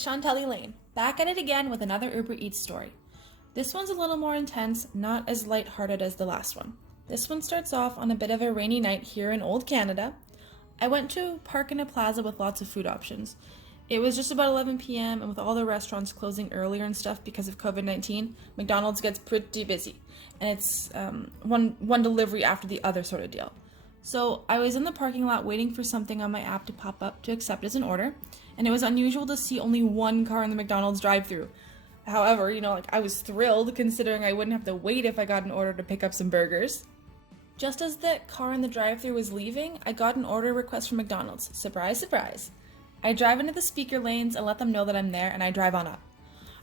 it's Chantelly Lane, back at it again with another Uber Eats story. This one's a little more intense, not as lighthearted as the last one. This one starts off on a bit of a rainy night here in Old Canada. I went to park in a plaza with lots of food options. It was just about 11 p.m. and with all the restaurants closing earlier and stuff because of COVID-19, McDonald's gets pretty busy. And it's one delivery after the other sort of deal. So I was in the parking lot waiting for something on my app to pop up to accept as an order, and it was unusual to see only one car in the McDonald's drive-thru. However, I was thrilled considering I wouldn't have to wait if I got an order to pick up some burgers. Just as the car in the drive-thru was leaving, I got an order request from McDonald's. Surprise, surprise. I drive into the speaker lanes and let them know that I'm there, and I drive on up.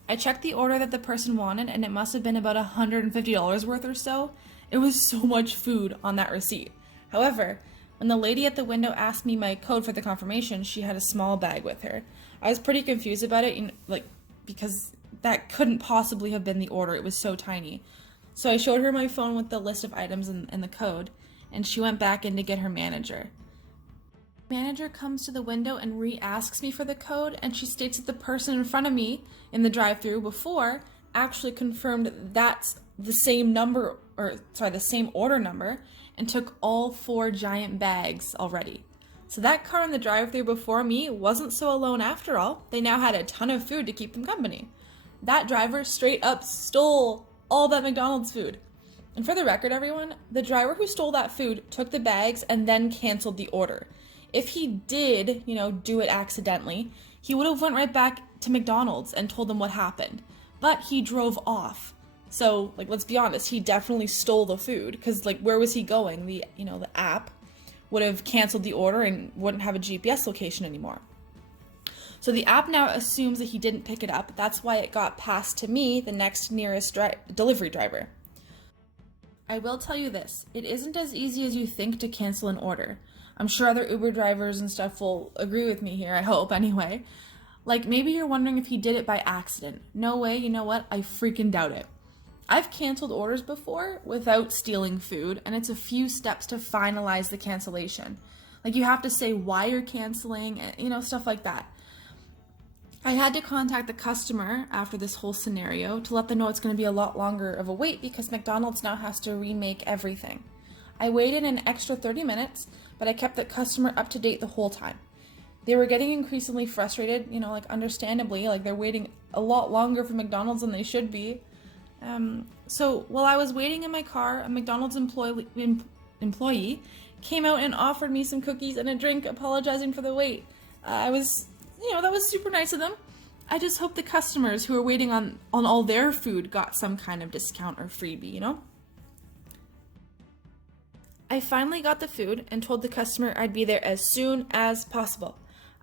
I checked the order that the person wanted, and it must have been about $150 worth or so. It was so much food on that receipt. However, when the lady at the window asked me my code for the confirmation, she had a small bag with her. I was pretty confused about it, because that couldn't possibly have been the order. It was so tiny. So I showed her my phone with the list of items and the code, and she went back in to get her manager. Manager comes to the window and re-asks me for the code, and she states that the person in front of me in the drive-thru before actually confirmed that's the same the same order number, and took all 4 giant bags already. So that car in the drive-thru before me wasn't so alone after all. They now had a ton of food to keep them company. That driver straight up stole all that McDonald's food. And for the record, everyone, the driver who stole that food took the bags and then canceled the order. If he did, do it accidentally, he would have went right back to McDonald's and told them what happened. But he drove off. So, let's be honest, he definitely stole the food, because, where was he going? The app would have canceled the order and wouldn't have a GPS location anymore. So the app now assumes that he didn't pick it up. That's why it got passed to me, the next nearest delivery driver. I will tell you this, it isn't as easy as you think to cancel an order. I'm sure other Uber drivers and stuff will agree with me here, I hope anyway. Maybe you're wondering if he did it by accident. No way, you know what? I freaking doubt it. I've canceled orders before without stealing food, and it's a few steps to finalize the cancellation. You have to say why you're canceling, stuff like that. I had to contact the customer after this whole scenario to let them know it's going to be a lot longer of a wait because McDonald's now has to remake everything. I waited an extra 30 minutes, but I kept the customer up to date the whole time. They were getting increasingly frustrated, understandably, they're waiting a lot longer for McDonald's than they should be. So while I was waiting in my car, a McDonald's employee came out and offered me some cookies and a drink, apologizing for the wait. That was super nice of them. I just hope the customers who are waiting on all their food got some kind of discount or freebie, I finally got the food and told the customer I'd be there as soon as possible.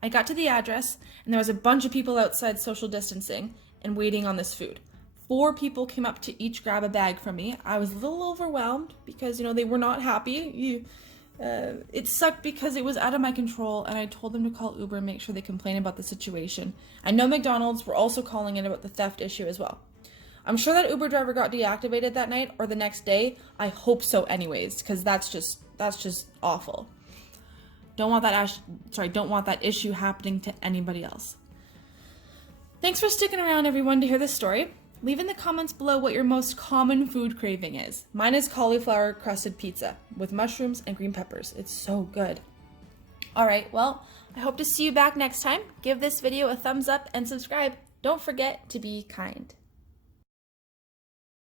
I got to the address, and there was a bunch of people outside social distancing and waiting on this food. 4 people came up to each grab a bag from me. I was a little overwhelmed because, they were not happy. It sucked because it was out of my control, and I told them to call Uber and make sure they complain about the situation. I know McDonald's were also calling in about the theft issue as well. I'm sure that Uber driver got deactivated that night or the next day. I hope so anyways, because that's just awful. Don't want that issue happening to anybody else. Thanks for sticking around, everyone, to hear this story. Leave in the comments below what your most common food craving is. Mine is cauliflower crusted pizza with mushrooms and green peppers. It's so good. Alright, well, I hope to see you back next time. Give this video a thumbs up and subscribe. Don't forget to be kind.